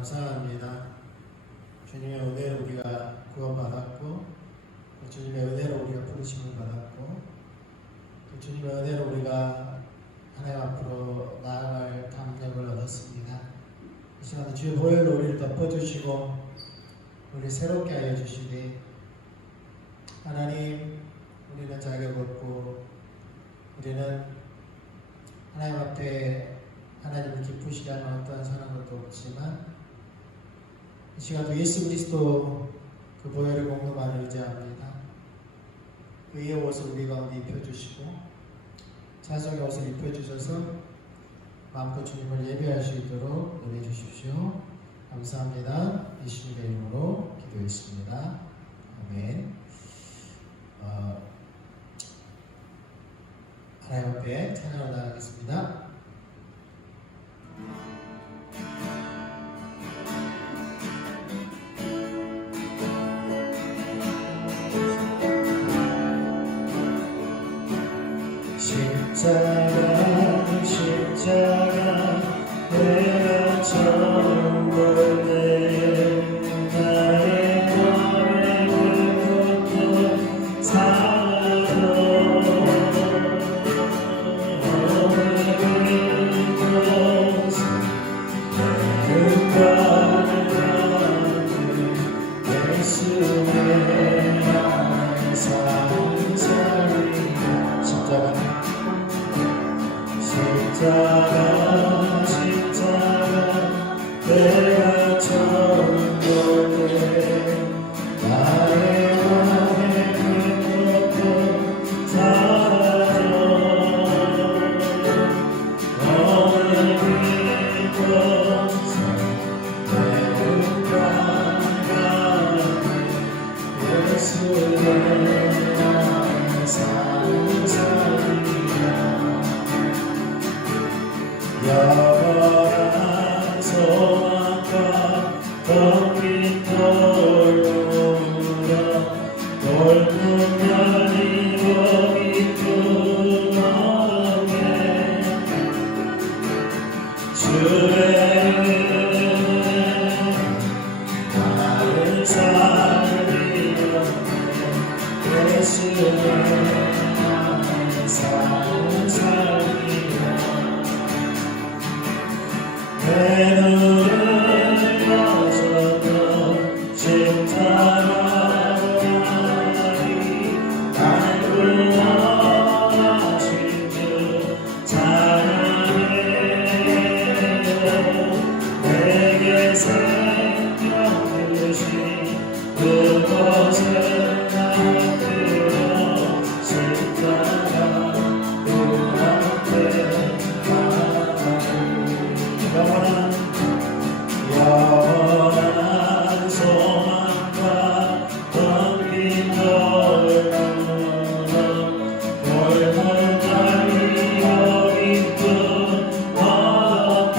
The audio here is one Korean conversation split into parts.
감사합니다. 주님의 은혜로 우리가 구원받았고, 또 주님의 은혜로 우리가 부르심을 받았고, 또 주님의 은혜로 우리가 하나님 앞으로 나아갈 감격을 얻었습니다. 이 시간에 주의 보혈로 우리를 덮어주시고 우리를 새롭게 하여 주시니 하나님, 우리는 자격 없고 우리는 하나님 앞에 하나님을 기쁘시게 하는 어떠한 선한 것도 없지만 이 시간도 예수 그리스도 그 보혈의 공로만을 의지합니다. 의의 옷을 우리 가운데 입혀주시고 찬송의 옷을 입혀주셔서 마음껏 주님을 예배할 수 있도록 은혜 주십시오. 감사합니다. 예수님의 이름으로 기도했습니다. 아멘. 하나님 앞에 찬양을 나가겠습니다. 십자가 내가 처음 볼 때에 나의 마음에 그것도 사라져 그곳에 내가 예수의 안에 살리라. 십자가 내가 처음 볼 때 나의 맘에 그것도 사라져 어느 그곳에 내 눈과 가게 예수의 안에 살리라. 영원한 소망과 텅빈 돌무로 돌문면이 거기 끊어게 주의 은혜 나를 살리려 예수의 안에 살리라. 내 눈을 여셨던 십자가의 날 구원하신 주 찬양해. 내게 생명 주신 그곳에 나들어 십자가 그 앞에 영원한 소망과 텅빈 돌무로 돌문 달리어 기쁜 어때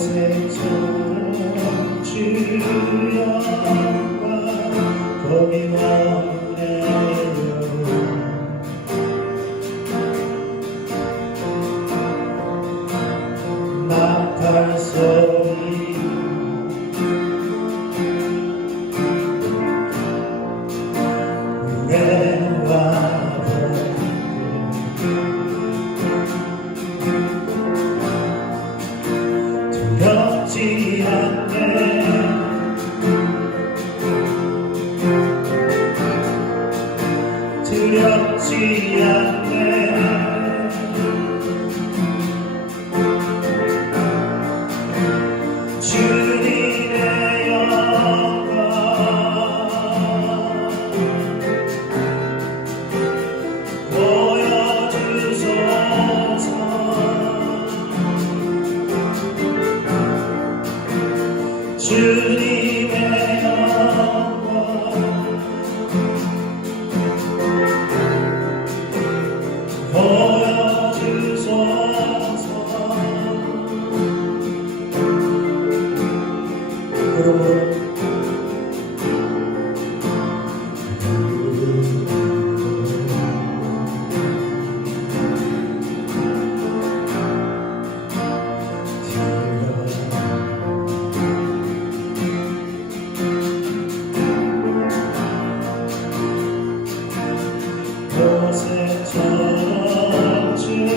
보세처럼 주여 거기 머무네요. 나팔 소리 노래와 두렵지 않네. 두렵지 않네. 주님의 영광 보여주소서. 주님의 영광 보여주소서. 그러므로 보세처럼 주여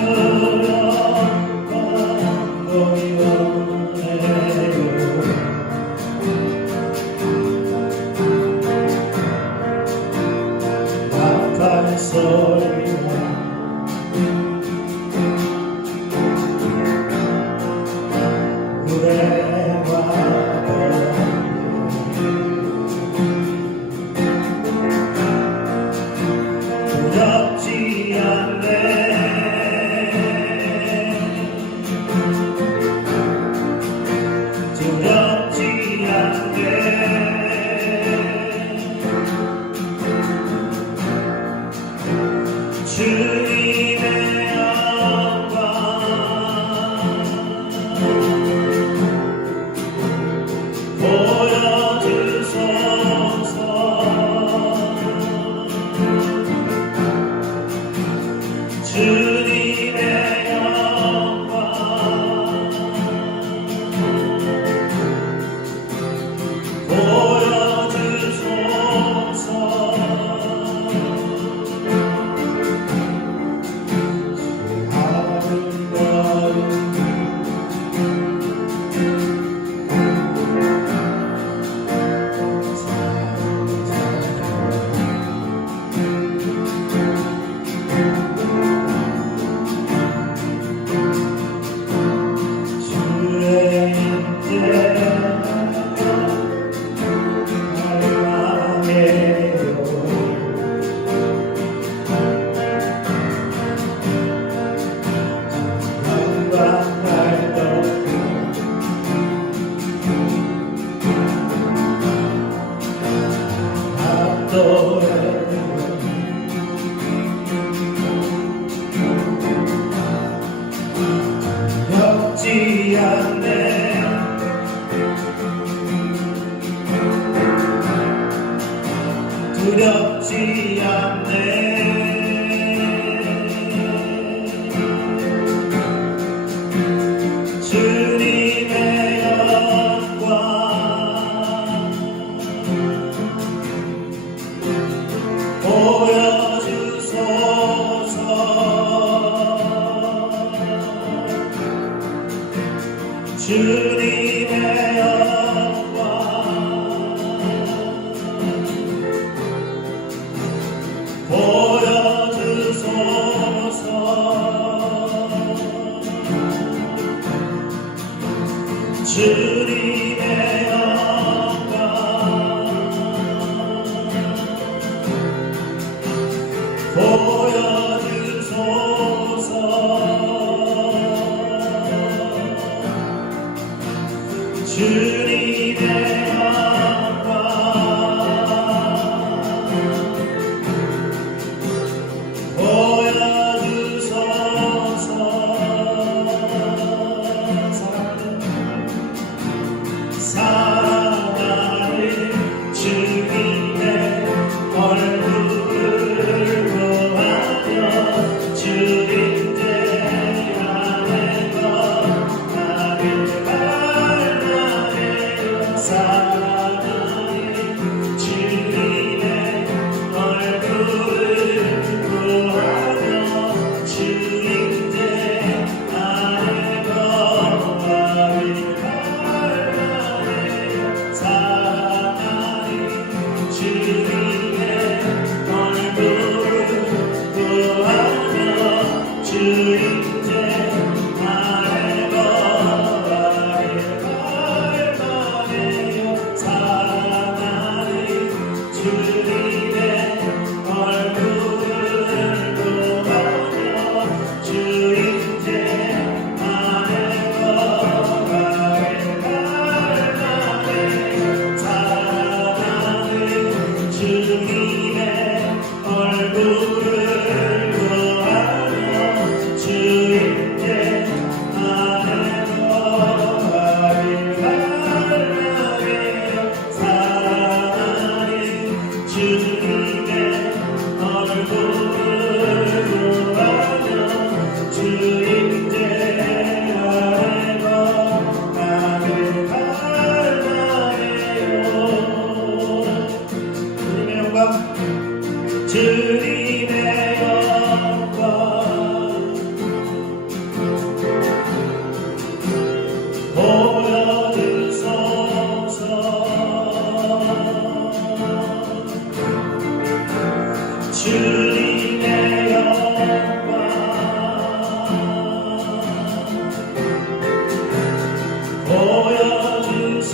거기 머무네요. 나팔 소리와 노래와 두렵지 않네. 두렵지 않네. 주님의 영광 보여주소서. 주님의 영광 보여주소서. 두렵지 않네. 두렵지 않네. 주님의 영광 보여주소서. 주님의 영광 보여주소서. 주님의 영광 보여주소서. 주님의 영광 보여주소서. 사랑하는 보여주소서.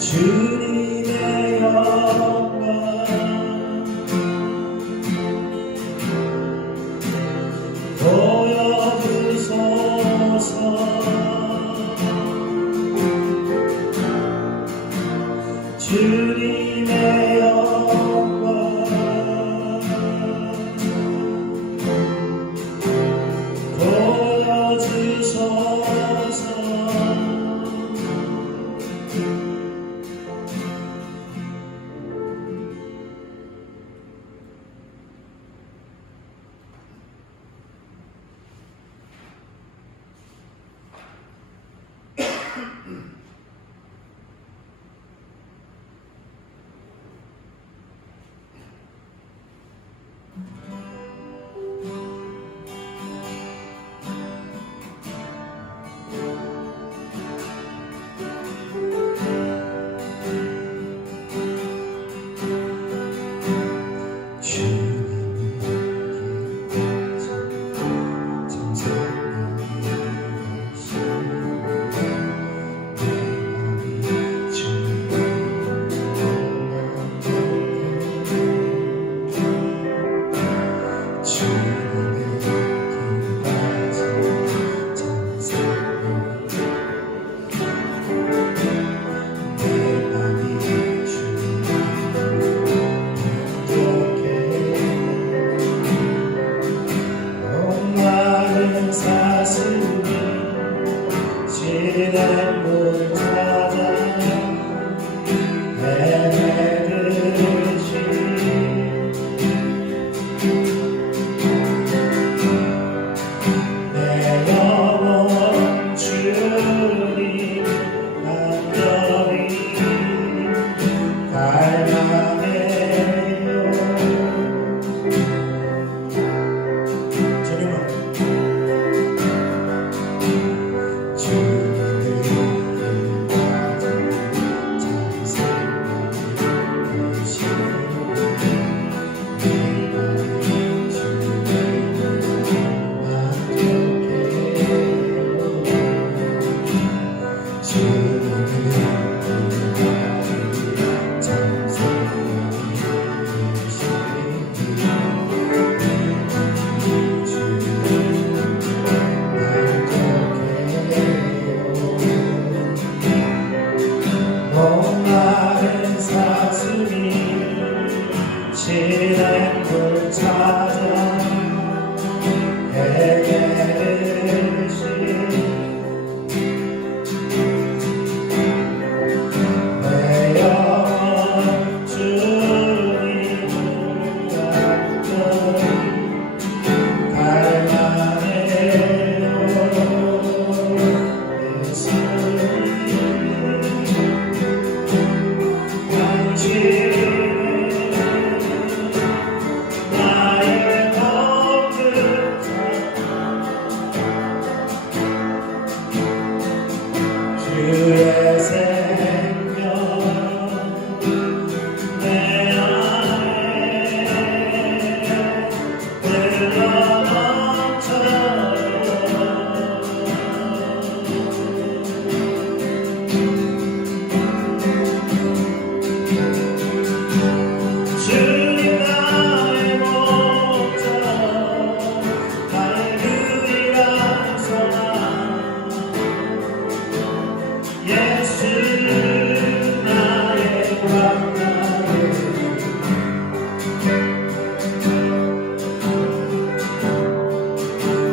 주님의 영광 보여주소서. 주님의 영광 보여주소서.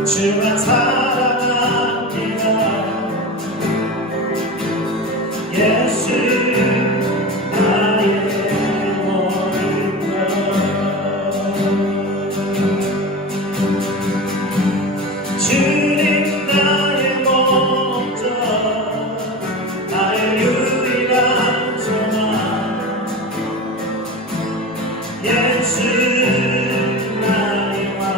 주만 사랑합니다. 예수 나의 모든 것. 주님 나의 목적, 나의 유일한 소망. 예수 나의 왕.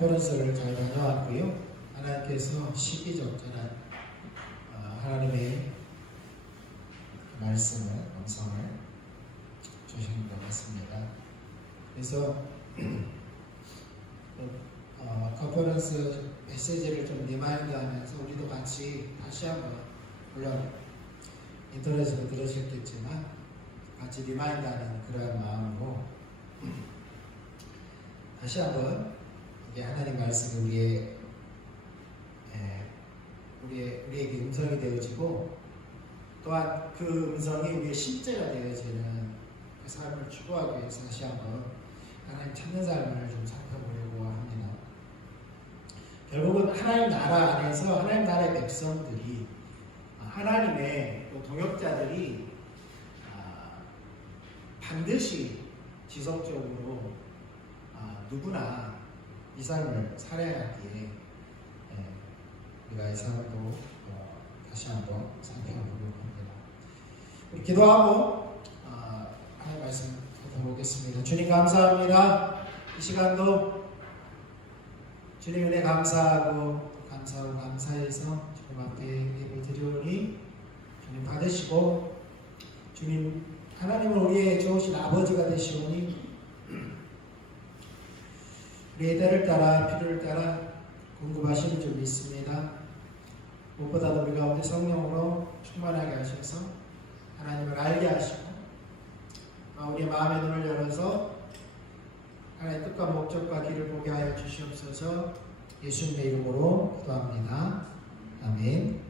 컨퍼런스를 잘 다녀왔고요. 하나님께서 시기적절한 하나님의 말씀을, 음성을 주시는 것 같습니다. 그래서 컨퍼런스 메시지를 좀 리마인드 하면서 우리도 같이 다시 한번, 물론 인터넷으로 들으셨겠지만 같이 리마인드 하는 그런 마음으로 다시 한번 이게 하나님 말씀이 우리에게 음성이 되어지고, 또한 그 음성이 우리의 실제가 되어지는 그 삶을 추구하기 위해서 다시 한번 하나님 찾는 삶을 좀 살펴보려고 합니다. 결국은 하나님 나라 안에서 하나님 나라의 백성들이, 하나님의 또 동역자들이 반드시 지속적으로 누구나 이 삶을 살아야하기에 우리가 이 삶도 다시 한번 살펴보려고 합니다. 우리 기도하고 하나님 말씀 살펴보겠습니다. 주님 감사합니다. 이 시간도 주님 은혜 감사하고 감사해서 주님 앞에 예배 드리오니 주님 받으시고, 주님 하나님은 우리의 좋으신 아버지가 되시오니 우리의 때를 따라 필요를 따라 공급하시는 줄 믿습니다. 무엇보다도 우리 가운데 성령으로 충만하게 하셔서 하나님을 알게 하시고, 우리의 마음의 눈을 열어서 하나님의 뜻과 목적과 길을 보게 하여 주시옵소서. 예수님의 이름으로 기도합니다. 아멘.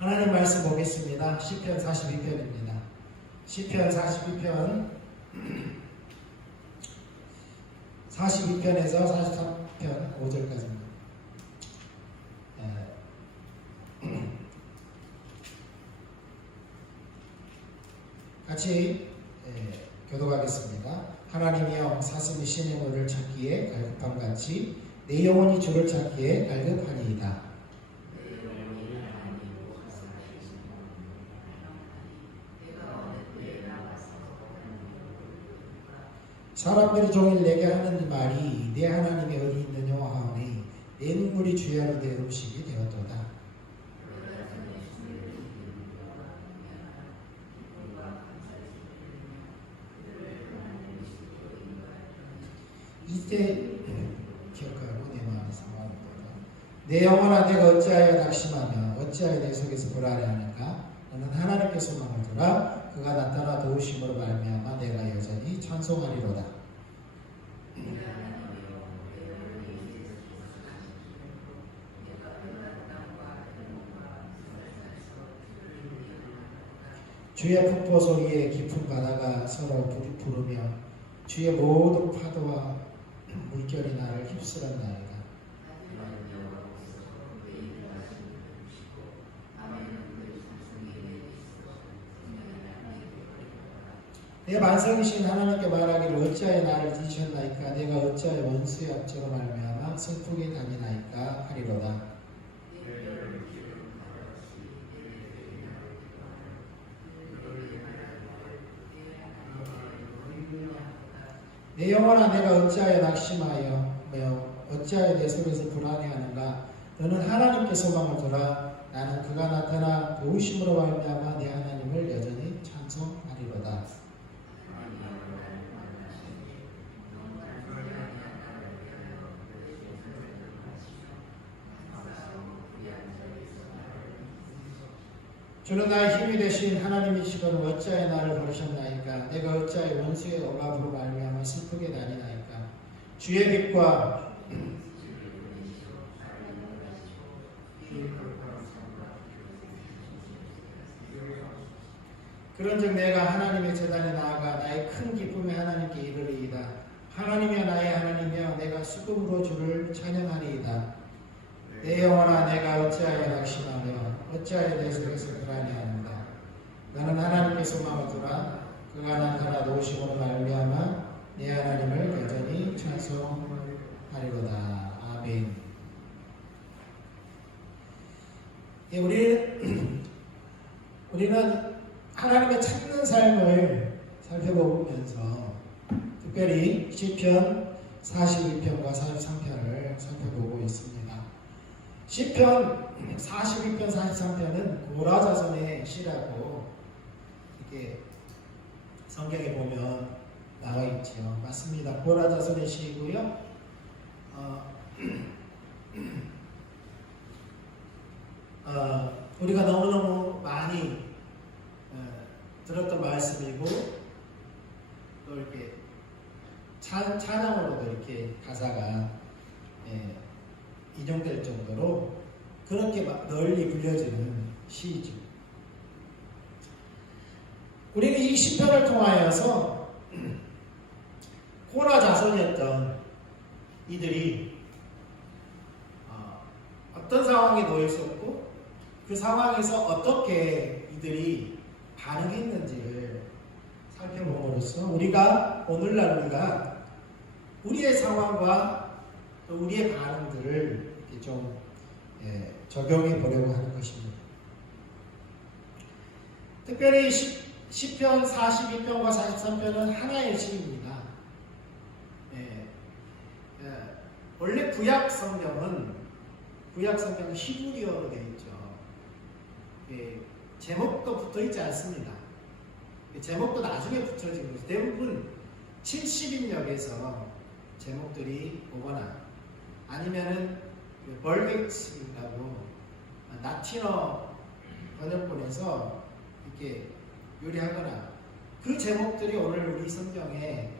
하나님 말씀 보겠습니다. 시편 42편입니다. 시편 42편에서 43편 5절까지입니다. 같이 교독하겠습니다. 하나님이여, 사슴이 신의 물을 찾기에 갈급함같이 내 영혼이 주를 찾기에 갈급하니이다. 사람들이 종일 내게 하는 말이 내 하나님이 어디 있느냐 하오니 내 눈물이 주야로 내 음식이 되었도다. 이때 기억하고 내 마음에서 마음보다 내 영혼아, 내가 어찌하여 낙심하며 어찌하여 내 속에서 불안해하는가? 너는 하나님께 소망을 두라. 그가 나타나 도우심으로 말미암아 내가 여전히 찬송하리로다. 주의 폭포 소리에 깊은 바다가 서로 부르며 주의 모든 파도와 물결이 나를 휩쓸었나이다. 내 반석이신 하나님께 말하기를 어찌하여 나를 잊으셨나이까? 내가 어찌하여 원수의 압제로 말미암아 슬프게 다니나이까 하리로다. 내 영혼아, 내가 어찌하여 낙심하여 어찌하여 내 속에서 불안해하는가? 너는 하나님께 소망을 두라. 나는 그가 나타나 도우심으로 말미암아 내 하나님을 여전히 찬송하리로다. 주는 나의 힘이 되신 하나님이시거늘 어찌하여 나를 버리셨나이까? 내가 어찌하여 원수의 억압으로 말미암아 슬프게 다니나이까? 주의 빛과 그런즉 내가 하나님의 제단에 나아가 나의 큰 기쁨의 하나님께 이르리이다. 하나님이여, 나의 하나님이여, 내가 수금으로 주를 찬양하리이다. 내 영혼아, 내가 어찌하여 낙심하며 어찌하여 내 속에서 불안해하는가? 나는 하나님께 소망을 두라. 그가 나타나 도우심으로 말미암아 내 하나님을 여전히 찬송하리로다. 아멘. 우리는 하나님의 찾는 삶을 살펴보면서 특별히 시편 42편과 43편을 살펴보고 있습니다. 시편 42편, 43편은 고라 자손의 시라고 이렇게 성경에 보면 나와 있지요. 맞습니다. 고라 자손의 시이고요. 우리가 너무너무 많이 들었던 말씀이고 또 이렇게 찬양으로도 이렇게 가사가 인용될 정도로 그렇게 널리 불려지는 시이죠. 우리는 이 시편을 통하여서 고라 자손이었던 이들이 어떤 상황에 놓여 있었고 그 상황에서 어떻게 이들이 반응했는지를 살펴봄으로써 오늘날 우리가 우리의 상황과 또 우리의 반응들을 이렇게 좀 적용해 보려고 하는 것입니다. 특별히 시편 42편과 43편은 하나의 시입니다. 원래 구약 성경은 히브리어로 되어 있죠. 제목도 붙어 있지 않습니다. 제목도 나중에 붙여진 거죠. 대부분 70인역에서 제목들이 오거나 아니면은 벌백스라고 라틴어 번역본에서 이렇게 요리하거나 그 제목들이 오늘 우리 성경에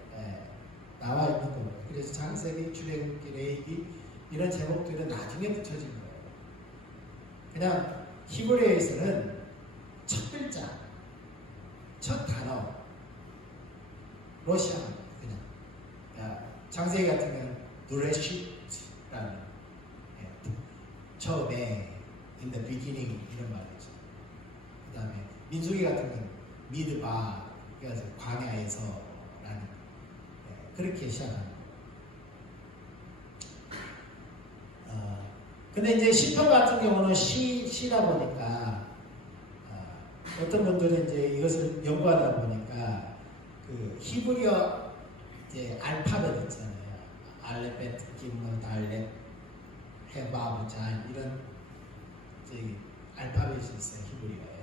나와 있는 겁니다. 그래서 창세기, 출애굽기, 레위기 이런 제목들은 나중에 붙여진 거예요. 그냥 히브리어에서는 첫 글자, 첫 단어 러시아입니다. 그냥 창세기 같은 경우는 누레시트라는 처음에 in the beginning 이런 말이죠. 그 다음에 민수기 같은 경우는 미드바 그래서 광야에서라는 그렇게 시작합니다. 근데 이제 시편 같은 경우는 시다 보니까 어떤 분들은 이제 이것을 연구하다 보니까 그 히브리어 이제 알파벳 있잖아요. 알레벳, 김문, 달렛, 헤바브, 잔 이런 이제 알파벳이 있어요. 히브리어에.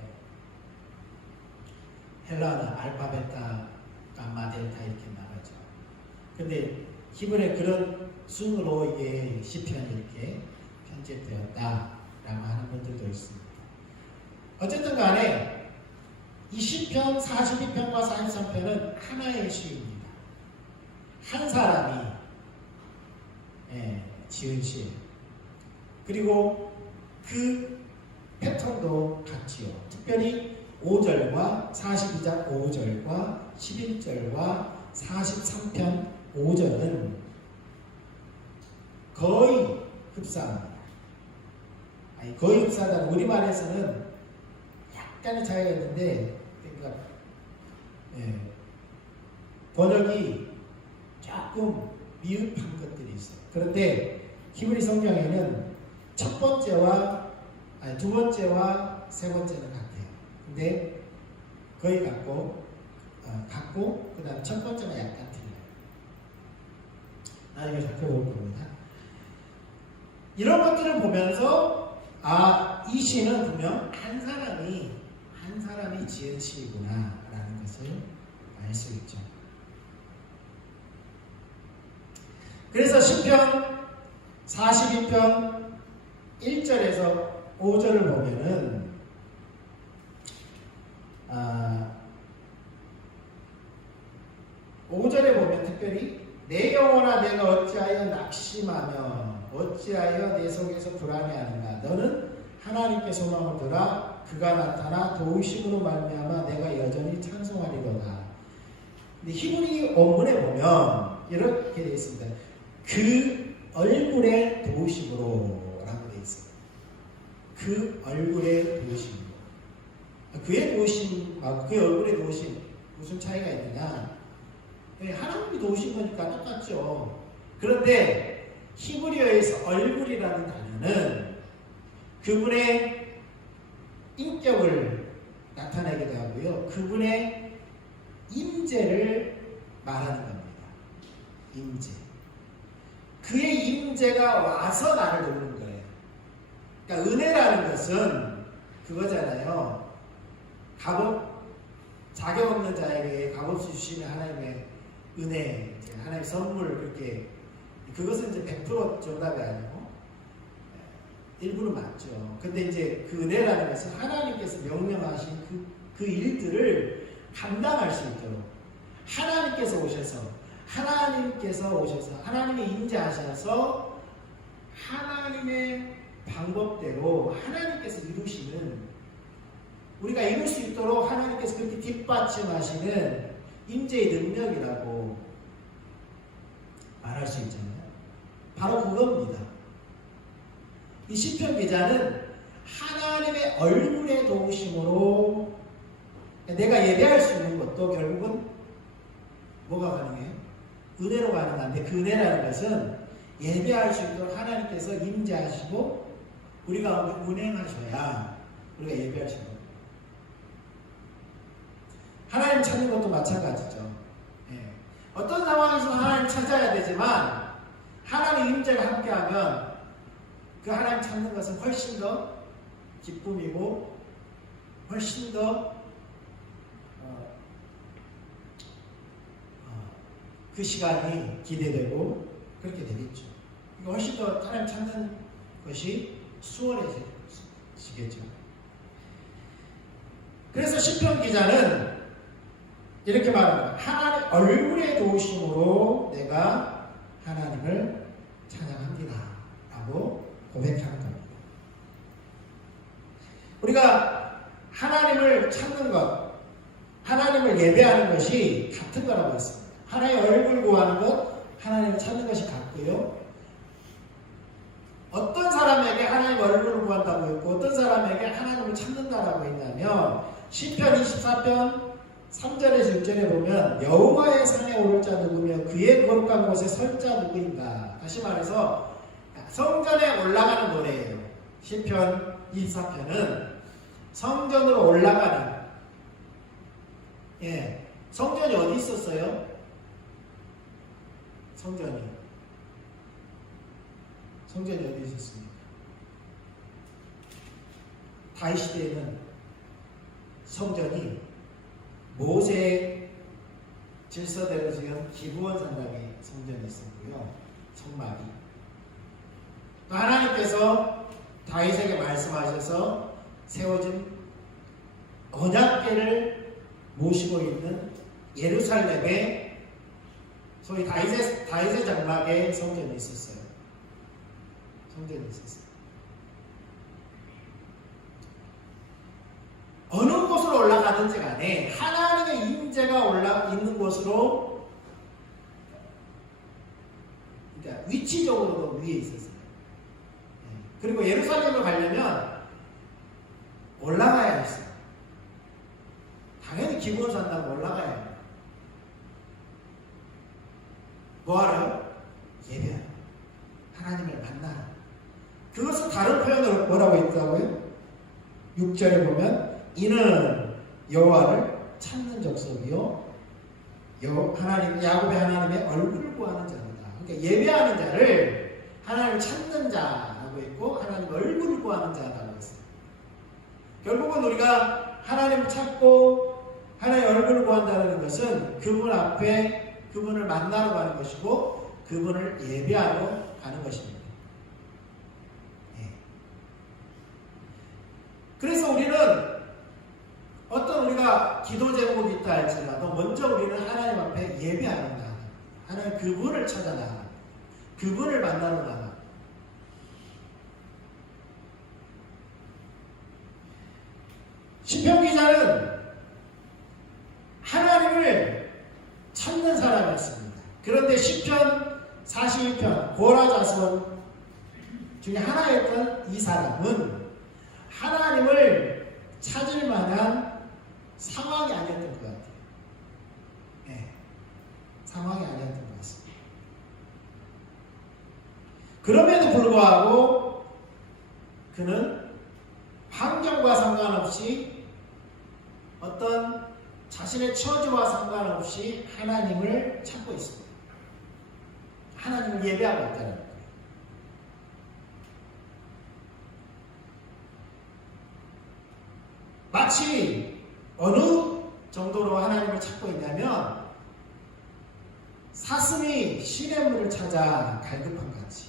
헬라는 알파베타, 감마, 델타 이렇게 나가죠. 근데 히브리어 그런 순으로 이게 시편이 이렇게 편집되었다라고 하는 분들도 있습니다. 어쨌든 간에 이 시편 42편과 43편은 하나의 시입니다. 한 사람이 지은 시. 그리고 그 패턴도 같지요. 특별히 5절과 42장 5절과 11절과 43편 5절은 거의 흡사합니다. 아니, 거의 흡사하다는 우리말에서는 약간의 차이가 있는데 그러니까 번역이 조금 미흡한 것들이 있어요. 그런데 히브리 성경에는 첫 번째와 두 번째와 세 번째는 같아요. 근데 거의 같고 그 다음 첫 번째가 약간 틀려요. 나중에 살펴볼 겁니다. 이런 것들을 보면서 이 시는 분명 한 사람이 지은 시이구나 라는 것을 알 수 있죠. 그래서 시편 42편 1절에서 5절을 보면은 5절에 보면 특별히 내 영혼아 내가 어찌하여 낙심하며 어찌하여 내 속에서 불안해하는가. 너는 하나님께 소망을 두라. 그가 나타나 도우심으로 말미암아 내가 여전히 찬송하리로다. 근데 히브리 원문에 보면 이렇게 되어 있습니다. 그 얼굴의 도우심으로 라고 되어 있어요. 그 얼굴의 도우심으로. 그의 도우심하고 그의 얼굴의 도우심 무슨 차이가 있느냐? 하나님이 도우신 거니까 똑같죠. 그런데 히브리어에서 얼굴이라는 단어는 그분의 인격을 나타내기도 하고요. 그분의 임재를 말하는 겁니다. 임재. 그의 임재가 와서 나를 돕는 거예요. 그러니까 은혜라는 것은 그거잖아요. 자격 없는 자에게 값없이 주시는 하나님의 은혜, 하나님의 선물, 그렇게 그것은 이제 100% 정답이 아니고 일부는 맞죠. 근데 이제 그 은혜라는 것은 하나님께서 명령하신 그 일들을 감당할 수 있도록 하나님께서 오셔서 하나님이 임재하셔서 하나님의 방법대로 하나님께서 이루시는, 우리가 이룰 수 있도록 하나님께서 그렇게 뒷받침하시는 임재의 능력이라고 말할 수 있잖아요. 바로 그겁니다. 이 시편 기자는 하나님의 얼굴의 도우심으로 내가 예배할 수 있는 것도 결국은 뭐가 가능해요? 은혜로 가능한데, 그 은혜라는 것은 예배할 수 있도록 하나님께서 임재하시고 우리 가운데 운행하셔야 우리가 예배할 수 있는 거예요. 하나님 찾는 것도 마찬가지죠. 예. 어떤 상황에서 하나님 찾아야 되지만 하나님 임재가 함께하면 그 하나님 찾는 것은 훨씬 더 기쁨이고 훨씬 더 그 시간이 기대되고 그렇게 되겠죠. 훨씬 더 하나님 찾는 것이 수월해지겠죠. 그래서 시편 기자는 이렇게 말합니다. 하나님 얼굴의 도우심으로 내가 하나님을 찬양합니다 라고 고백하는 겁니다. 우리가 하나님을 찾는 것, 하나님을 예배하는 것이 같은 거라고 했습니다. 하나님의 얼굴 구하는 것, 하나님을 찾는 것이 같고요. 어떤 사람에게 하나님의 얼굴을 구한다고 했고 어떤 사람에게 하나님을 찾는다라고 했냐면 시편 24편 3절에서 6절에 보면 여호와의 산에 오를 자 누구며 그의 거룩한 곳에 설 자 누구인가. 다시 말해서 성전에 올라가는 노래예요. 시편 24편은 성전으로 올라가는, 성전이 어디 있었어요? 성전이 어디 있었습니까? 다윗 시대에는 성전이 모세 질서대로 지금 기브온 산당에 성전이 있었고요. 성막이. 또 하나님께서 다윗에게 말씀하셔서 세워진 언약궤를 모시고 있는 예루살렘에 소위 다윗의 장막에 성전이 있었어요. 어느 곳으로 올라가든지 간에 하나님의 임재가 있는 곳으로, 그러니까 위치적으로도 위에 있었어요. 그리고 예루살렘을 가려면 올라가야 했어요. 당연히 기브온 산다고 올라가야 해요. 뭐하러? 예배하러. 하나님을 만나러. 그것은 다른 표현으로 뭐라고 했다고요? 6절에 보면 이는 여호와를 찾는 족속이요 야곱의 하나님의 얼굴을 구하는 자입니다. 그러니까 예배하는 자를 하나님을 찾는 자라고 했고 하나님 얼굴을 구하는 자라고 했어요. 결국은 우리가 하나님을 찾고 하나님의 얼굴을 구한다는 것은 그분 앞에 그분을 만나러 가는 것이고 그분을 예배하러 가는 것입니다. 그래서 우리는 어떤 우리가 기도 제목이 있다 할지라도 먼저 우리는 하나님 앞에 예배하는 자, 하나님 그분을 찾아 나가, 그분을 만나러 나가. 시편 기자는 하나님을 찾는 사람이었습니다. 그런데 시편 42편 고라 자손 중에 하나였던 이 사람은 하나님을 찾을 만한 상황이 아니었던 것 같아요. 상황이 아니었던 것 같습니다. 그럼에도 불구하고 그는 환경과 상관없이 어떤 자신의 처지와 상관없이 하나님을 찾고 있습니다. 하나님을 예배하고 있다는 거예요. 마치 어느 정도로 하나님을 찾고 있냐면 사슴이 시냇물을 찾아 갈급한 같이.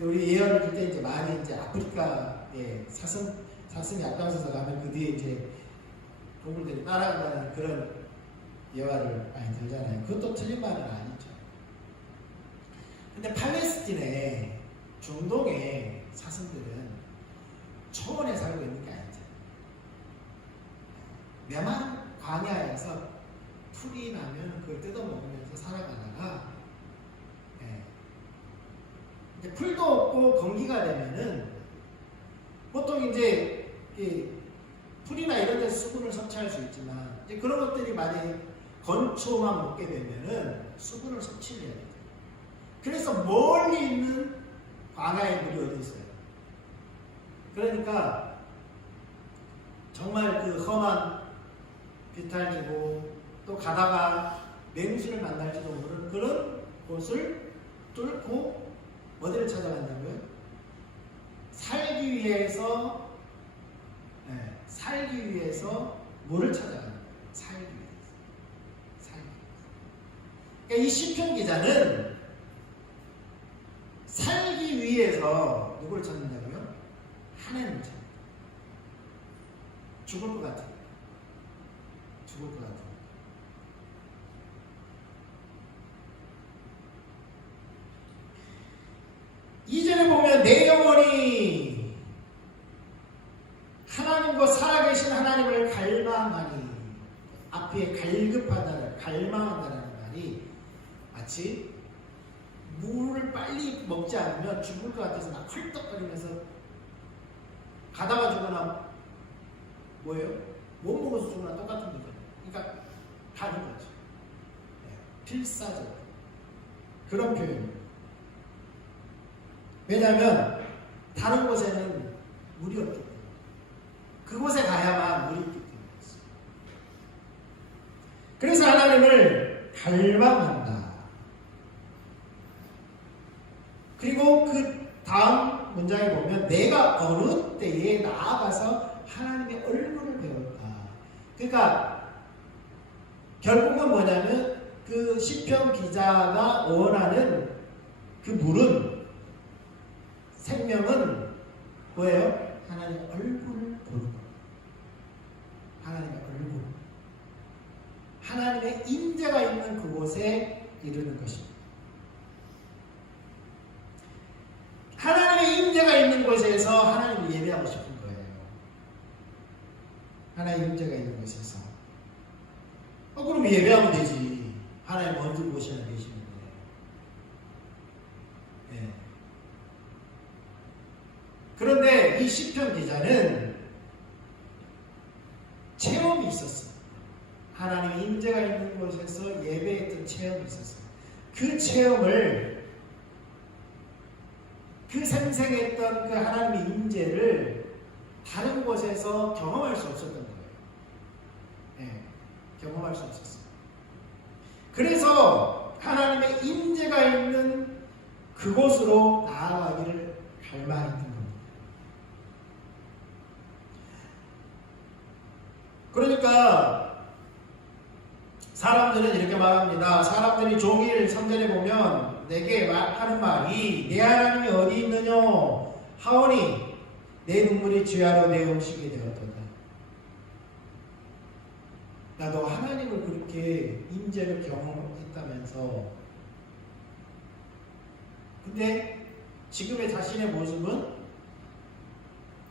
우리 예언을 들 때 이제 많이 이제 아프리카에 사슴이 앞장서서 가면 그 뒤에 이제 동물들이 따라가는 그런 예화를 많이 들잖아요. 그것도 틀린 말은 아니죠. 근데 팔레스틴에 중동의 사슴들은 초원에 살고 있는 게 아니죠. 메만 광야에서 풀이 나면 그걸 뜯어먹으면서 살아가다가 이제 풀도 없고 건기가 되면은 보통 이제 풀이나 이런 데서 수분을 섭취할 수 있지만 이제 그런 것들이 만약에 건초만 먹게 되면은 수분을 섭취를 해야 돼요. 그래서 멀리 있는 광야의 물이 어디 있어요? 그러니까 정말 그 험한 비탈지고 또 가다가 맹수를 만날지도 모르는 그런 곳을 뚫고 어디를 찾아간다고요? 살기 위해서 물을 찾아가는 거예요. 살기 위해서. 그러니까 이 시편 기자는 살기 위해서 누구를 찾는다고요? 하나님을 찾는다. 죽을 것 같아요. 죽을 것 같아요. 이전에 보면 내 영혼이 하나님과 살아계신 하나님을 갈망하니, 앞에 갈급하다, 갈망한다는 말이 마치 물을 빨리 먹지 않으면 죽을 것 같아서 막 헐떡거리면서 가다가 죽거나 뭐예요? 못 먹어서 죽거나 똑같은 거죠. 그러니까 다른 거죠. 필사적 그런 표현입니다. 왜냐하면 다른 곳에는 물이 없기 때문에 그곳에 가야만 물이 있기 때문이었어요. 그래서 하나님을 갈망한다. 그리고 그 다음 문장에 보면 내가 어느 때에 나아가서 하나님의 얼굴을 배울까. 그러니까 결국은 뭐냐면 그 시편 기자가 원하는 그 물은, 생명은 뭐예요? 하나님의 얼굴을 보는 것. 하나님의 얼굴. 하나님의 임재가 있는 그곳에 이르는 것입니다. 하나님의 임재가 있는 곳에서 하나님을 예배하고 싶은 거예요. 하나님의 임재가 있는 곳에서. 그럼 예배하면 되지. 하나님 언제 무엇이나 계시는데. 네. 그런데 이 시편 기자는 체험이 있었어요. 하나님의 임재가 있는 곳에서 예배했던 체험이 있었어요. 그 체험을, 그 생생했던 그 하나님의 임재를 다른 곳에서 경험할 수 없었던 거예요. 네, 경험할 수 없었어요. 그래서 하나님의 임재가 있는 그곳으로 나아가기를 갈망했던 겁니다. 그러니까 사람들은 이렇게 말합니다. 사람들이 종일 성전에 보면 내게 하는 말이 내 하나님이 어디 있느냐 하오니 내 눈물이 주야로 내 음식이 되었도다. 나도 하나님을 그렇게 임재를 경험했다면서, 근데 지금의 자신의 모습은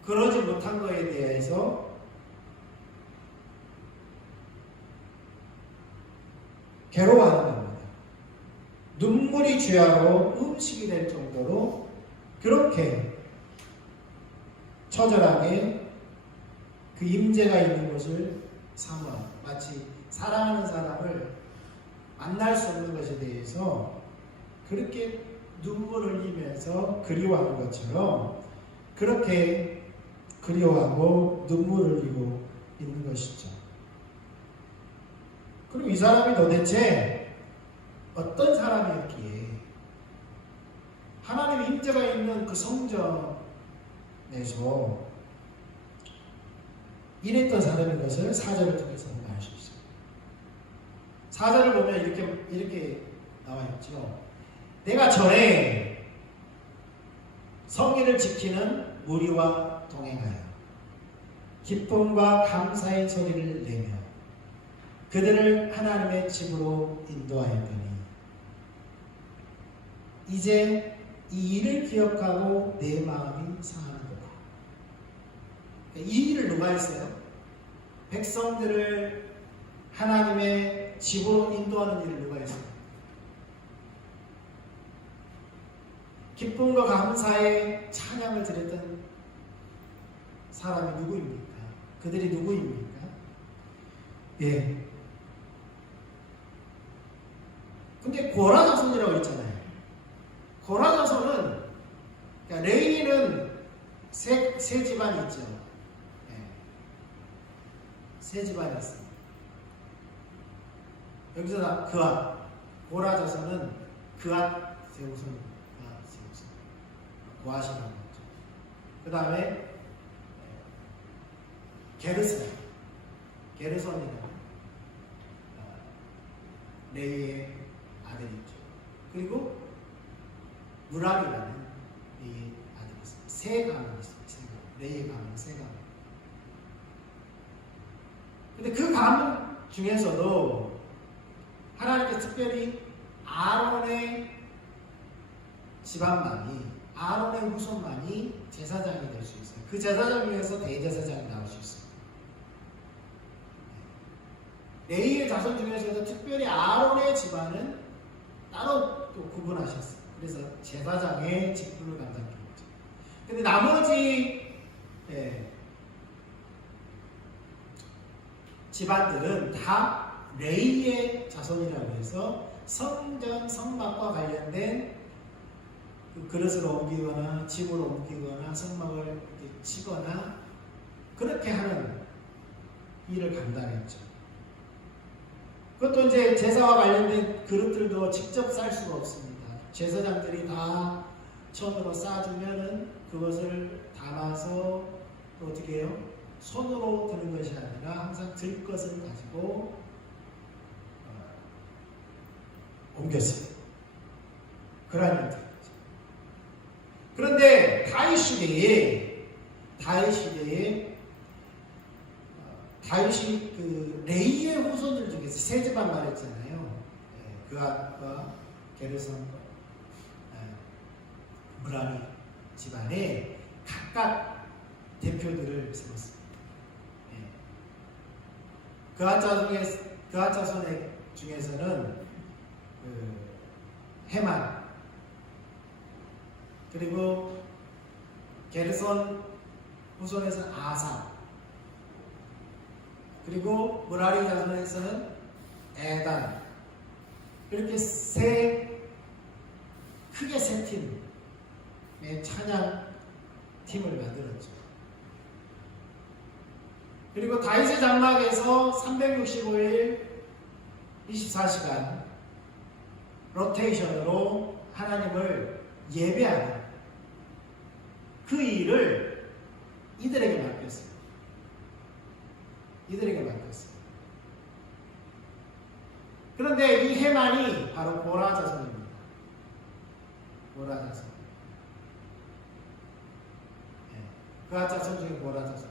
그러지 못한 것에 대해서 괴로워하는 겁니다. 눈물이 주야로 음식이 될 정도로 그렇게 처절하게 그 임재가 있는 곳을 사모하고, 마치 사랑하는 사람을 만날 수 없는 것에 대해서 그렇게 눈물을 흘리면서 그리워하는 것처럼 그렇게 그리워하고 눈물을 흘리고 있는 것이죠. 그럼 이 사람이 도대체 어떤 사람이었기에 하나님의 임재가 있는 그 성전에서 일했던 사람인 것을 4절을 통해서 알 수 있습니다. 4절을 보면 이렇게 나와 있죠. 내가 전에 성의를 지키는 무리와 동행하여 기쁨과 감사의 소리를 내며 그들을 하나님의 집으로 인도하였더니 이제 이 일을 기억하고 내 마음이 상하는도다. 이 일을 누가 했어요? 백성들을 하나님의 집으로 인도하는 일을 누가 했어요? 기쁨과 감사의 찬양을 드렸던 사람이 누구입니까? 그들이 누구입니까? 예. 근데 고라 자손이라고 했잖아요. 고라 자손은, 그러니까 레위는 세 집안이 있죠. 예. 세 집안이 있습니다. 여기서 그앗, 고라 자손은 그앗 세우선, 고앗이라고 했죠. 그 다음에 게르손이라는 레위의 아들이죠. 그리고 무라리라는 레위의 아들이 있습니다. 세 가문이 있습니다. 레위의 가문, 세 가문. 근데 그 가문 중에서도 하나님께서 특별히 아론의 집안만이, 아론의 후손만이 제사장이 될 수 있어요. 그 제사장 중에서 대제사장이 나올 수 있어요. 레위의 자손 중에서도 특별히 아론의 집안은 따로 또 구분하셨어요. 그래서 제사장의 직분을 감당하는 거죠. 근데 나머지 집안들은 다 레위의 자손이라고 해서 성전, 성막과 관련된 그릇을 옮기거나 집을 옮기거나 성막을 치거나 그렇게 하는 일을 감당했죠. 그것도 이제 제사와 관련된 그릇들도 직접 쌀 수가 없습니다. 제사장들이 다 손으로 싸주면은 그것을 담아서 또 어떻게 해요? 손으로 드는 것이 아니라 항상 들 것을 가지고 옮겼어요. 그러한 일들. 그런데 다윗 시대에 다윗이 그 레위의 후손들 중에서 세 집안 말했잖아요. 그앗과 게르손과 무라리 집안에 각각 대표들을 세웠습니다. 그앗 자손 중에서는 헤만, 그리고 게르손 후손에서는 아사, 그리고 무라리 자손에서는 에단, 이렇게 크게 세 팀의 찬양 팀을 만들었죠. 그리고 다윗의 장막에서 365일 24시간 로테이션으로 하나님을 예배하는 그 일을 이들에게 맡겼어요. 그런데 이 헤만이 바로 고라 자손입니다. 고라 자손. 그앗 자손 중에 고라 자손.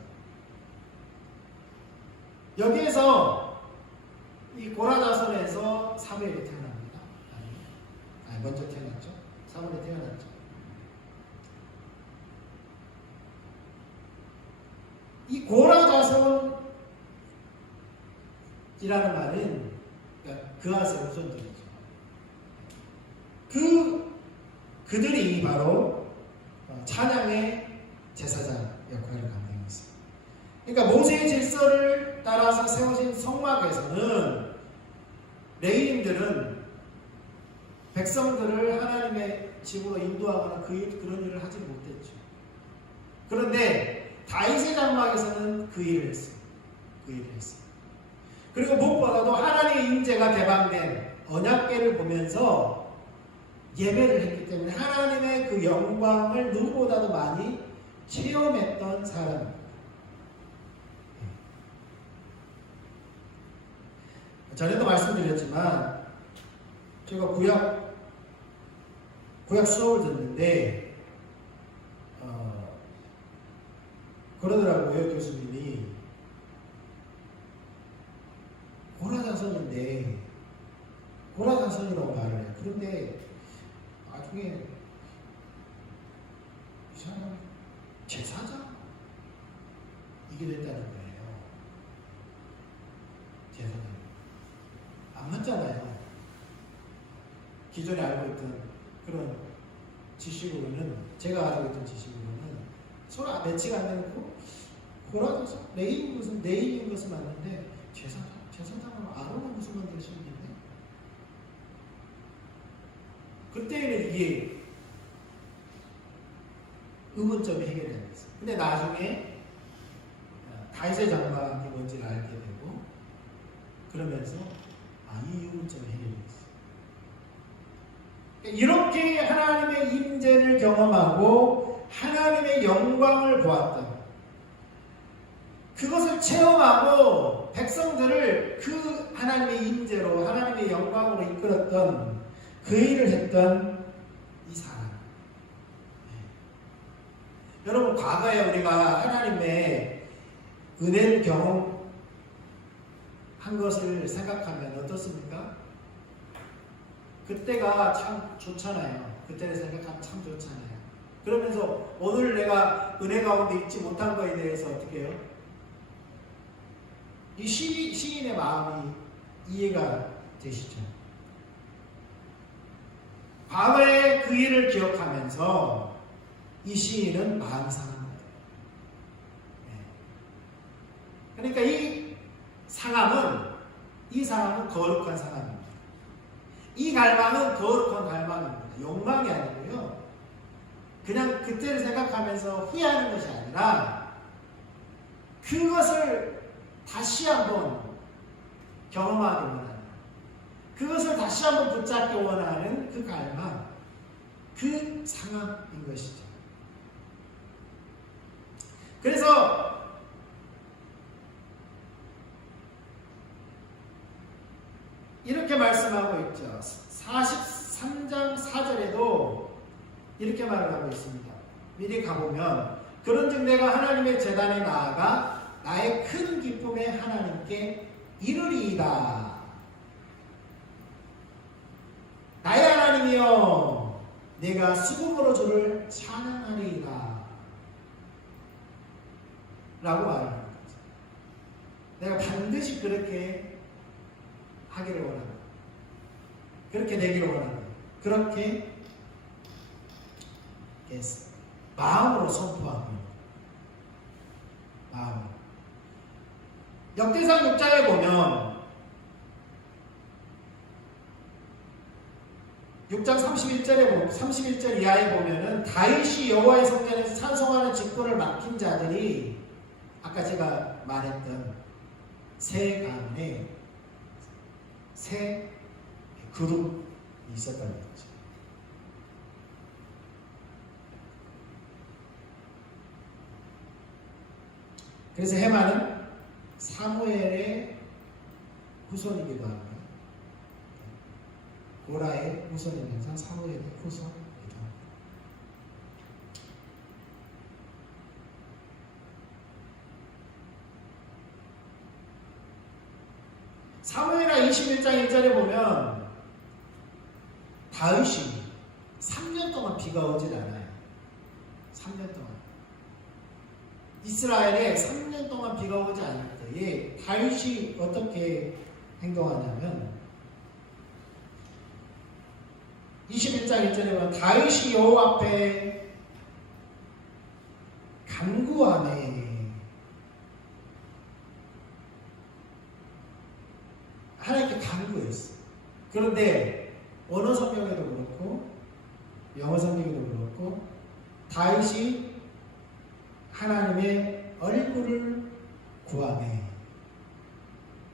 여기에서 이 고라 자손에서 사무엘이 태어납니다. 먼저 태어났죠. 사무엘이 태어났죠. 이 고라 자손이라는 말은 그앗의 후손들이죠. 그들이 바로 찬양의 제사장 역할을 감당했어요. 그러니까 모세의 질서를 따라서 세워진 성막에서는 레위인들은 백성들을 하나님의 집으로 인도하거나 그런 일을 하지 못했죠. 그런데 다윗의 장막에서는 그 일을 했어요. 그리고 무엇보다도 하나님의 임재가 개방된 언약궤를 보면서 예배를 했기 때문에 하나님의 그 영광을 누구보다도 많이 체험했던 사람입니다. 전에도 말씀드렸지만 제가 구약 수업을 듣는데 그러더라고요. 교수님이 고라자손인데 고라자손이라고 말을 해요. 그런데 나중에 이 사람 제사장 이게 됐다는 거예요. 제사장 안 맞잖아요. 기존에 알고 있던 그런 지식으로는, 제가 알고 있던 지식으로는 서로 매치가 안 되고 고라자손 네임인 것은 맞는데 제사장은 아론은 무슨 말을 하시는데 그때는 이게 의문점이 해결이 됐어요. 근데 나중에 다윗의 장막이 뭔지를 알게 되고 그러면서 이 의문점이 해결이 됐어요. 이렇게 하나님의 임재를 경험하고 하나님의 영광을 보았던, 그것을 체험하고 백성들을 그 하나님의 임재로 하나님의 영광으로 이끌었던, 그 일을 했던 이 사람. 여러분, 과거에 우리가 하나님의 은혜를 경험한 것을 생각하면 어떻습니까? 그때가 참 좋잖아요. 그때를 생각하면 참 좋잖아요. 그러면서 오늘 내가 은혜 가운데 있지 못한 것에 대해서 어떻게 해요? 이 시인의 마음이 이해가 되시죠? 과거의 그 일을 기억하면서 이 시인은 마음이 상한 거예요. 그러니까 이 사람은 거룩한 사람입니다. 이 갈망은 거룩한 갈망입니다. 욕망이 아니고요. 그냥 그때를 생각하면서 후회하는 것이 아니라 그것을 다시 한번 경험하기 원하는, 그것을 다시 한번 붙잡기 원하는 그 갈망, 그 상황인 것이죠. 그래서 이렇게 말씀하고 있죠. 43장 4절에도 이렇게 말을 하고 있습니다. 미리 가보면, 그런즉 내가 하나님의 제단에 나아가 나의 큰 기쁨의 하나님께 이르리이다. 나의 하나님이여, 내가 수금으로 주를 찬양하리이다. 라고 말을 하는 거죠. 내가 반드시 그렇게 하기를 원한다. 그렇게 되기를 원한다. 그렇게 마음으로 선포하고, 마음으로. 역대상 6장에 보면 6장 31절 이하에 보면은 다윗이 여호와의 성전에서 찬송하는 직분을 맡긴 자들이 아까 제가 말했던 세 가문에 세 그룹이 있었다는 거죠. 그래서 헤만은 사무엘의 후손이기도 하고요. 고라의 후손이면서 사무엘의 후손이기도 합니다. 사무엘하 21장 1절에 보면 다윗이 3년 동안 비가 오질 않아요. 3년 동안. 이스라엘에 3년 동안 비가 오지 않을 때에 다윗이 어떻게 행동하냐면 21장 1절에 보면 다윗이 여호와 앞에 간구하네. 하나님께 간구했어. 그런데 언어 성경에도 그렇고 영어 성경에도 그렇고 다윗이 하나님의 얼굴을 구하네.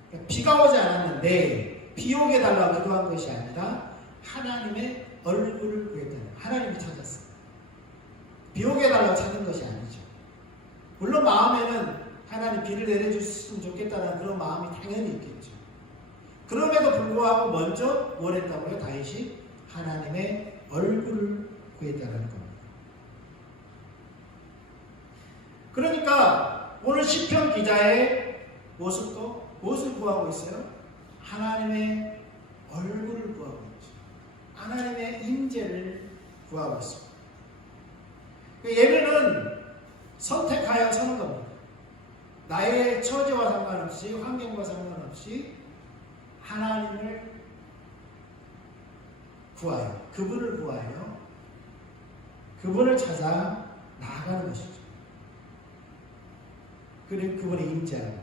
그러니까 비가 오지 않았는데 비옥에 달라고 기도한 것이 아니라 하나님의 얼굴을 구했다. 하나님이 찾았어요. 비옥에 달라고 찾은 것이 아니죠. 물론 마음에는 하나님 비를 내려주셨으면 좋겠다는 그런 마음이 당연히 있겠죠. 그럼에도 불구하고 먼저 뭘 했다고요? 다윗이 하나님의 얼굴을 구했다는 겁니다. 그러니까 오늘 시편 기자의 모습도 무엇을 구하고 있어요? 하나님의 얼굴을 구하고 있죠. 하나님의 임재를 구하고 있습니다. 예배는 선택하여 서는 겁니다. 나의 처지와 상관없이 환경과 상관없이 하나님을 구하여 그분을 구하여 그분을 찾아 나아가는 것이죠. 그리고 그분의 임재하는 것.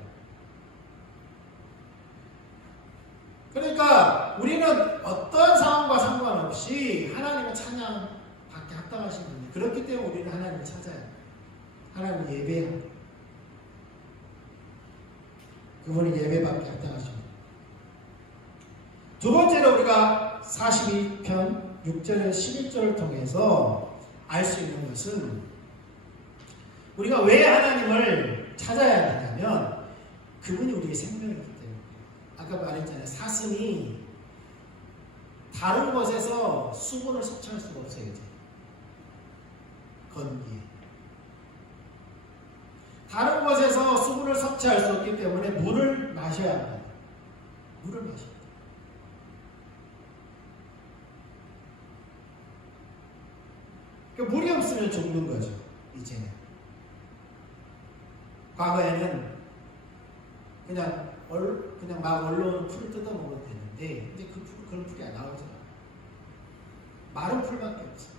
그러니까 우리는 어떤 상황과 상관없이 하나님의 찬양받게 합당하신 분이 그렇기 때문에 우리는 하나님을 찾아야 합니다. 하나님을 예배해야 합니다. 그분이 예배받게 합당하십니다. 두 번째로 우리가 42편 6절에서 11절을 통해서 알 수 있는 것은 우리가 왜 하나님을 찾아야 하냐면 그분이 우리의 생명이기 때문에 아까 말했잖아요. 사슴이 다른 곳에서 수분을 섭취할 수가 없어요. 이제 건기에 다른 곳에서 수분을 섭취할 수 없기 때문에 물을 마셔야 합니다. 물을 마셔야 합니다. 그러니까 물이 없으면 죽는 거죠. 이제는 과거에는 그냥 막 얼른 풀을 뜯어 먹어도 되는데 이제 그런 풀이 안 나오잖아. 마른 풀밖에 없어.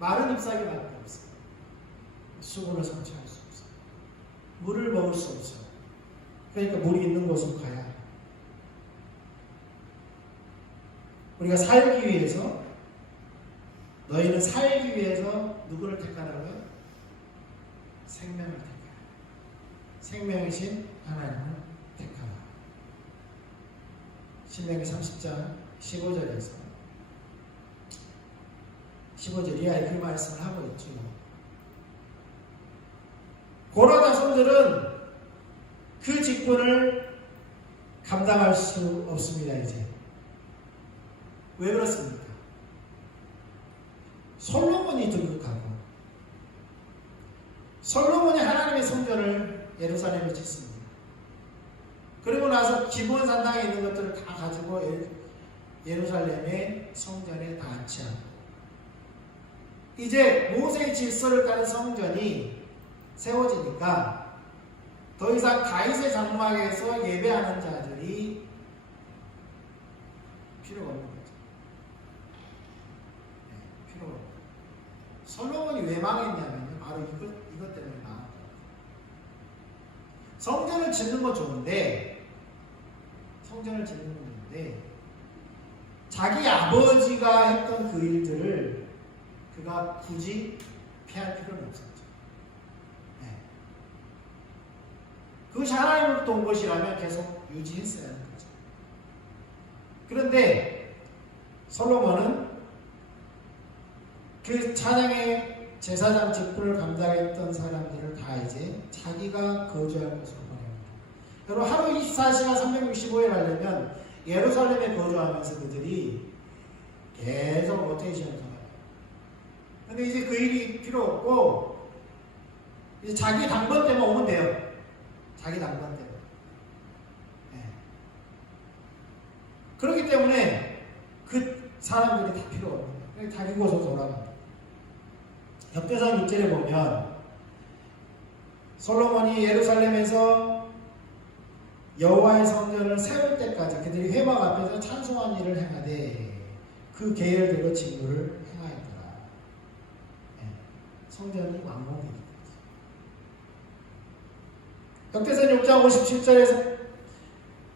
마른 잎사귀밖에 없어. 수분을 섭취할 수 없어. 물을 먹을 수 없어. 그러니까 물이 있는 곳으로 가야 해. 우리가 살기 위해서 너희는 살기 위해서 누구를 택하라고요? 생명을 택하라. 생명이신 하나님을 택하라. 신명기 30장 15절에서 15절 이하에 그 말씀을 하고 있죠. 고라 자손들은 그 직분을 감당할 수 없습니다. 이제 왜 그렇습니까? 솔로몬이 등극하고 솔로몬이 하나님의 성전을 예루살렘에 짓습니다. 그리고 나서 기브온 산당에 있는 것들을 다 가지고 예루살렘의 성전에 다 안치하고 이제 모세의 질서를 따른 성전이 세워지니까 더 이상 다윗의 장막에서 예배하는 자들이 필요가 없는 거죠. 네, 필요가 없는 거죠. 솔로몬이 왜 망했냐면요. 바로 이것 때문에 망했더라고요. 성전을 짓는 건 좋은데 자기 아버지가 했던 그 일들을 그가 굳이 피할 필요는 없었죠. 네. 그것이 하나님으로부터 온 것이라면 계속 유지했어야 하는 거죠. 그런데 솔로몬은 그 찬양의 제사장 직분을 감당했던 사람들을 다 이제 자기가 거주할 곳으로 보냅니다. 여러분 하루 24시간 365일 하려면 예루살렘에 거주하면서 그들이 계속 로테이션을 통합니다. 근데 이제 그 일이 필요 없고 이제 자기 당번 때만 오면 돼요. 자기 당번 때만. 네. 그렇기 때문에 그 사람들이 다 필요 없습니다. 자기 곳으로 돌아갑니다. 역대상 6절에 보면 솔로몬이 예루살렘에서 여호와의 성전을 세울 때까지 그들이 회막 앞에서 찬송한 일을 행하되 그 계열대로 직무를 행하였더라. 네. 성전이 완공되기까지. 역대상 6장 57절에서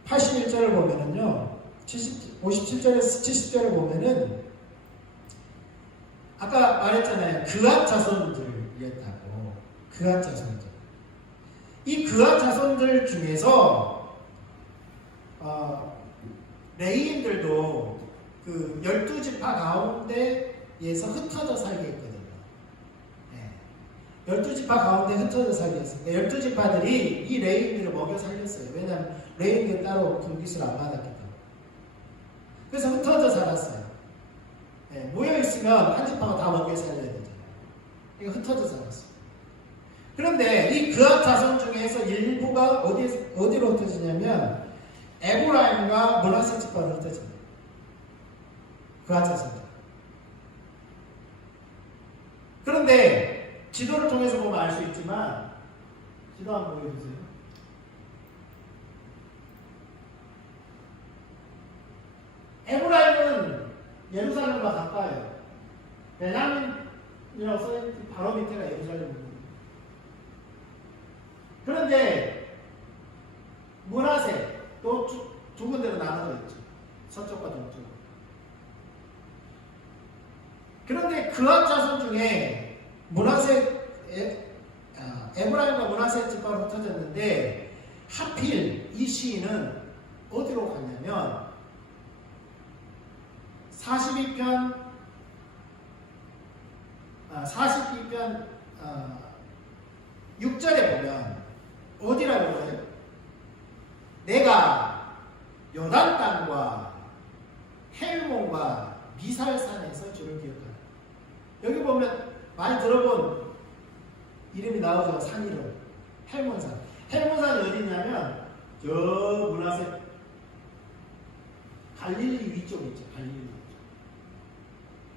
81절을 보면은요, 57절에서 70절을 보면은 아까 말했잖아요. 그앗 자손들이었다고. 그앗 자손들. 이 그앗 자손들 중에서 레위인들도 그 12지파 가운데에서 흩어져 살게 했거든요. 12지파 가운데 흩어져 살게 했어요. 12지파들이 이 레위인들을 먹여 살렸어요. 왜냐하면 레위인들 따로 분깃을 안 받았기 때문에. 그래서 흩어져 살았어요. 모여있으면 한 지파가 다 먹여 살려야 되잖아요. 이거 흩어져 살았어요. 그런데 이 그앗 자손 중에서 일부가 어디로 흩어지냐면 에브라임과 므낫세 지파로 흩어집니다. 그앗 자손. 그런데 지도를 통해서 보면 알 수 있지만, 지도 한번 보여주세요. 에브라임은 예루살렘과 가까워요. 베냐민이라고 써있는 바로 밑에가 예루살렘입니다. 그런데 므낫세 또 두 군데로 나눠져 있죠. 서쪽과 동쪽. 그런데 그앗 자손 중에 에브라임과 므낫세 지파로 흩어졌는데 하필 이 시인은 어디로 갔냐면 42편 6절에 보면 어디라고 그러죠? 내가 요단 땅과 헬몬과 미살산에서 주를 기억하라. 여기 보면 많이 들어본 이름이 나오죠. 산 이름. 헬몬산. 헬몬산이 어디냐면 저 므낫세 갈릴리 위쪽 있죠.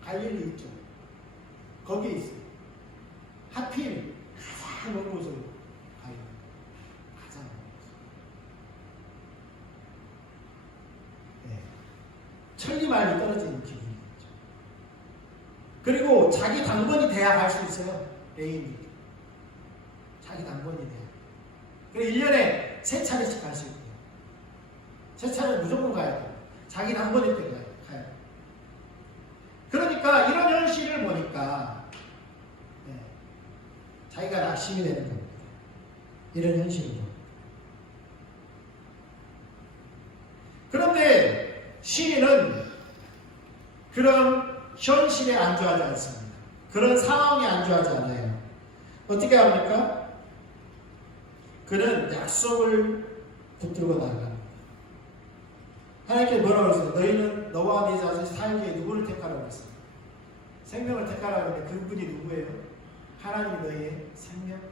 갈릴리 위쪽. 거기에 있어요. 하필 가장 먼 곳으로 가요. 가장 먼 곳. 천리마일이 떨어지는 기분이죠. 그리고 자기 당번이 돼야 갈 수 있어요. 레인이. 자기 당번이 돼야. 그리고 1년에 3차례씩 갈 수 있고요. 3차례 무조건 가야 돼요. 자기 당번일 때 가요. 그러니까 이런 현실을 보니까 자기가 낙심이 되는 겁니다. 이런 현실을 보니까. 그런데 시인은 그런 현실에 안주하지 않습니다. 그런 상황에 안주하지 않아요. 어떻게 합니까? 그는 약속을 붙들고 나갑니다. 하나님께 뭐라고 했어요? 너희는 너와 네 자손이 살기에 누구를 택하라고 했어요? 생명을 택하라고 했는데 그분이 누구예요? 하나님이 너희의 생명이십니다.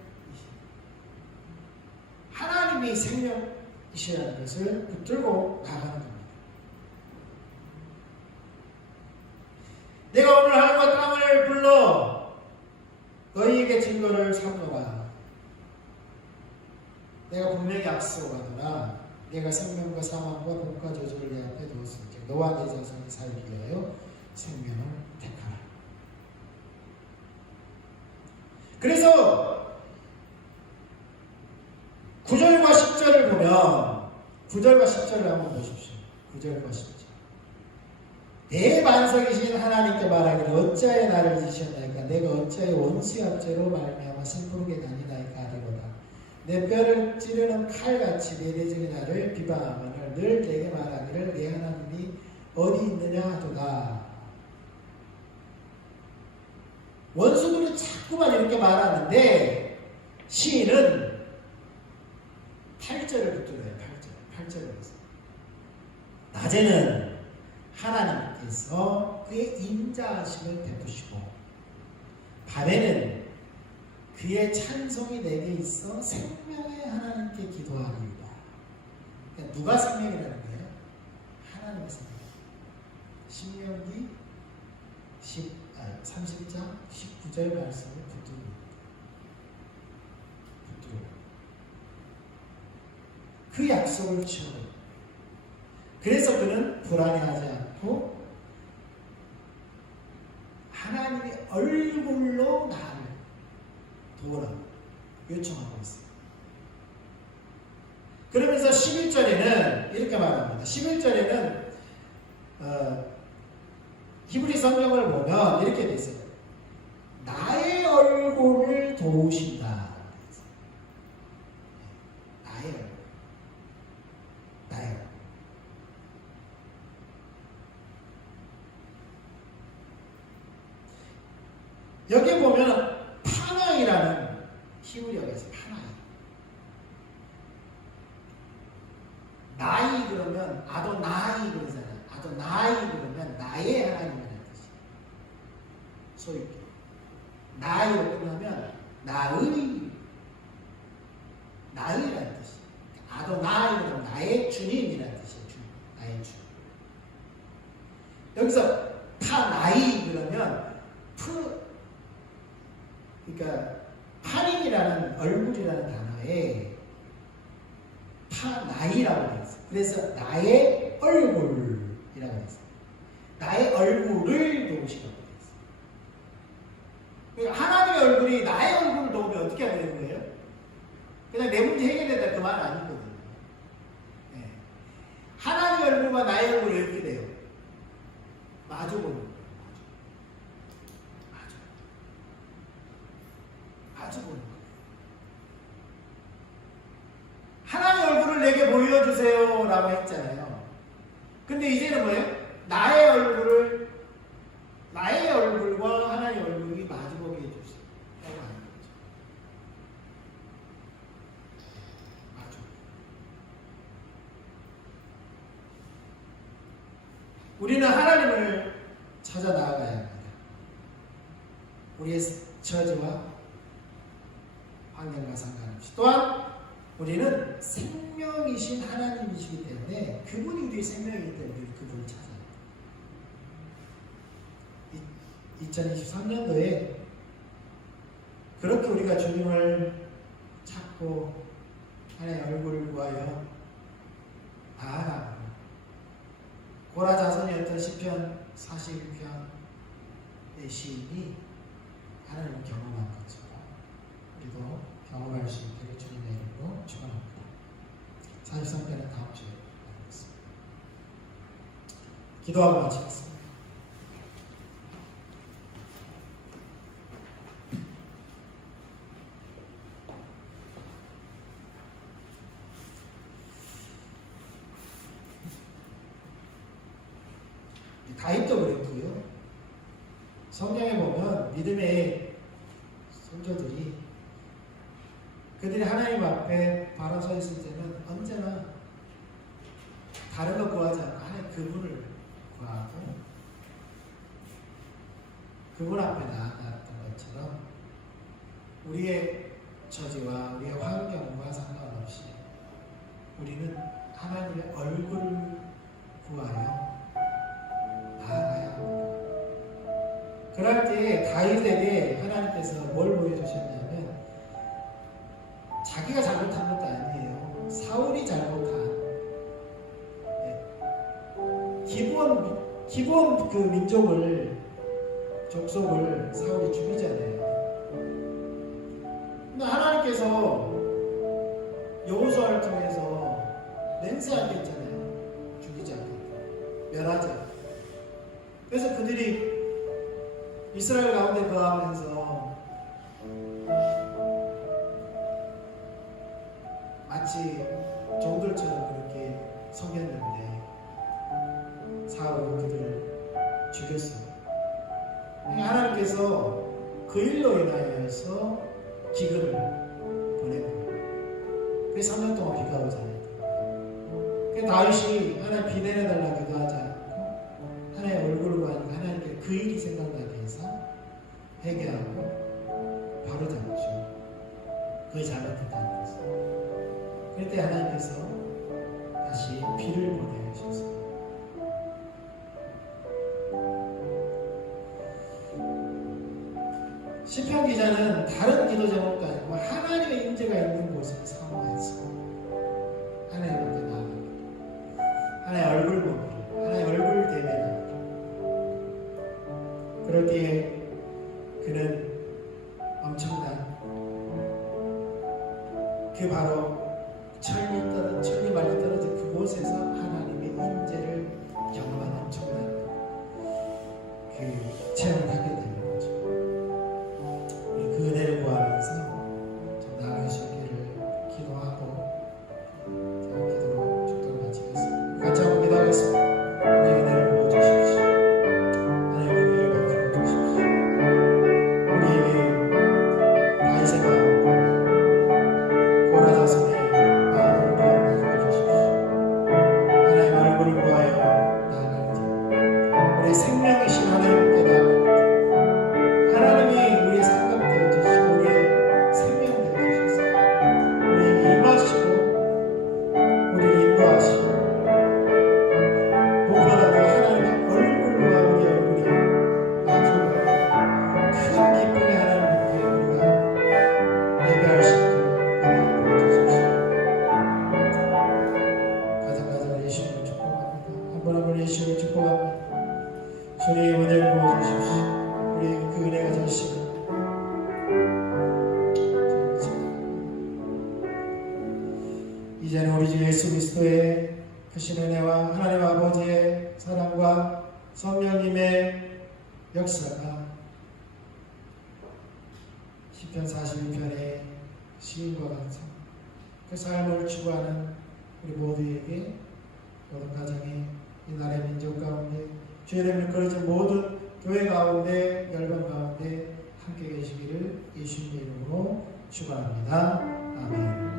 하나님이 생명이시라는 것을 붙들고 나가는 겁니다. 내가 오늘 하늘과 땅을 불러 너희에게 증거를 삼노라. 내가 분명히 약속하노라. 내가 생명과 사망과 복과 저주를 내 앞에 두었으니 너와 네 자손이 살기 위하여 생명을 택하라. 그래서 9절과 10절을 보면 9절과 10절을 한번 보십시오. 9절과 10절. 내 반석이신 하나님께 말하기를 어찌하여 나를 지으셨나이까? 내가 어찌하여 원수의 압제로 말미암아 심부르게 다니나이까 하리로다. 내 뼈를 찌르는 칼같이 내 대적이 나를 비방하거늘 늘 내게 말하기를 내 하나님이 어디 있느냐 하도다. 원수들은 자꾸만 이렇게 말하는데 시인은 8절을 붙들어요. 8절을 해서 낮에는 하나님께서 그의 인자하심을 베푸시고 밤에는 그의 찬송이 내게 있어 생명의 하나님께 기도하리이다. 그러니까 누가 생명이라는 거예요? 하나님의 생명. 신명기 30장 19절 말씀을 붙들고 그 약속을 채워요. 그래서 그는 불안해하지 않고 하나님의 얼굴로 나를 도우라 요청하고 있어요. 그러면서 11절에는 이렇게 말합니다. 11절에는 히브리 성경을 보면 이렇게 돼 있어요. 나의 얼굴을 도우신다. 나의 얼굴. 여기 보면 파나이라는 히브리어가 있어요. 파나이. 나이 그러면 아도나이 그러잖아요. 아도나이 그러면 나의 하나님이라는 뜻이에요. 소위 나이로 끝나면 나의라는 뜻이에요. 아도나이 그러면 나의 주님이라는 뜻이에요. 주님. 나의 주님. 여기서 파나이 그러면 그러니까 파림이라는 얼굴이라는 단어에 파나이라고 되어 있어요. 그래서 나의 얼굴이라고 되어 있어요. 나의 얼굴을 도우시라고 되어 있어요. 그러니까 하나님의 얼굴이 나의 얼굴을 도우면 어떻게 하면 되는 거예요? 그냥 내 문제 해결된다 그 말 아니거든요. 네. 하나님의 얼굴과 나의 얼굴이 이렇게 돼요. 마주 보는 거예요. 마주 보는 거예요. 하나님의 얼굴을 내게 보여주세요 라고 했잖아요. 근데 이제는 뭐예요? 나의 얼굴과 하나님의 얼굴이 마주보게 해주세요 라고 하는 거죠. 마주. 우리는 하나님을 찾아 나아가야 합니다. 우리의 처지와 환경과 상관없이. 또한 우리는 생명이신 하나님이시기 때문에 그분이 우리의 생명이기 때문에 우리 그분을 찾아야 합니다. 2023년도에 그렇게 우리가 주님을 찾고 하나님의 얼굴을 구하여 나아가고 고라 자손이었던 시편 41편의 시인이 하나님을 경험한 것처럼 우리도 경험할 수 있도록 주님의 이름으로 축원합니다. 43편은 다음 주에 나누겠습니다. 기도하고 마치겠습니다. 다윗도 그랬고요. 성경에 보면 믿음의 선조들이 그들이 하나님 앞에 바로 서 있을 때는 언제나 다른 거 구하지 않고 하나님 그분을 구하고 그분 앞에 나아갔던 것처럼 우리의 처지와 우리의 환경과 상관없이 우리는 하나님의 얼굴을 구하여 나아가야 합니다. 그럴 때 다윗에게 하나님께서 뭘 보여주셨냐면 자기가 잘못한 것도 아니에요. 사울이 잘못한 기본 그 민족을 족속을 사울이 죽이잖아요. 근데 하나님께서 여호수아를 통해서 맹세하게 했잖아요. 죽이지 않겠다. 멸하자. 그래서 그들이 이스라엘 가운데 거하면서 마치 종들처럼 그렇게 섬겼는데 사울은 그들을 죽였어요. 하나님께서 그 일로 인하여서 기근을 보내고 그래서 3년 동안 비가 오지 않았다. 그래서 다윗이 하나님 비 내려달라 기도하지 않고 하나님의 얼굴을 보니까 하나님께 그 일이 생각나게 해서 회개하고 바로잡죠. 그게 잘못했다는 것을. 그때 하나님께서 다시 비를 보내주셨습니다. 시편 기자는 다른 기도 제목도 아니고 하나님의 임재가 있는 곳을 사모했어. 하나님 앞에 나아갑니다. 하나님의 얼굴 보기를, 하나님의 얼굴 대면하기를. 그럴 때에 그는 엄청난 그 바로 천리 말려 떨어진 그곳에서 하나님의 임재를 경험한 엄청난 그 체험을 하게 됩니다. 그 은혜를 구하면서 좀 나아가시기를 기도하고 제가 기도로 축도를 마치겠습니다. 같이 한번 기도하겠습니다. 하나님의 은혜를 부어주십시오. 하나님의 은혜를 베풀어 주십시오. 알려주시고 이제는 우리 주 예수 그리스도의 크신 은혜와 하나님 아버지의 사랑과 성령님의 역사가 시편 41편의 시인과 같은 그 삶을 추구하는 우리 모두에게, 모든 가정에, 이 나라의 민족 가운데, 주의 이름을 거룩한 모든 교회 가운데, 열방 가운데 함께 계시기를 예수님의 이름으로 축원합니다. 아멘.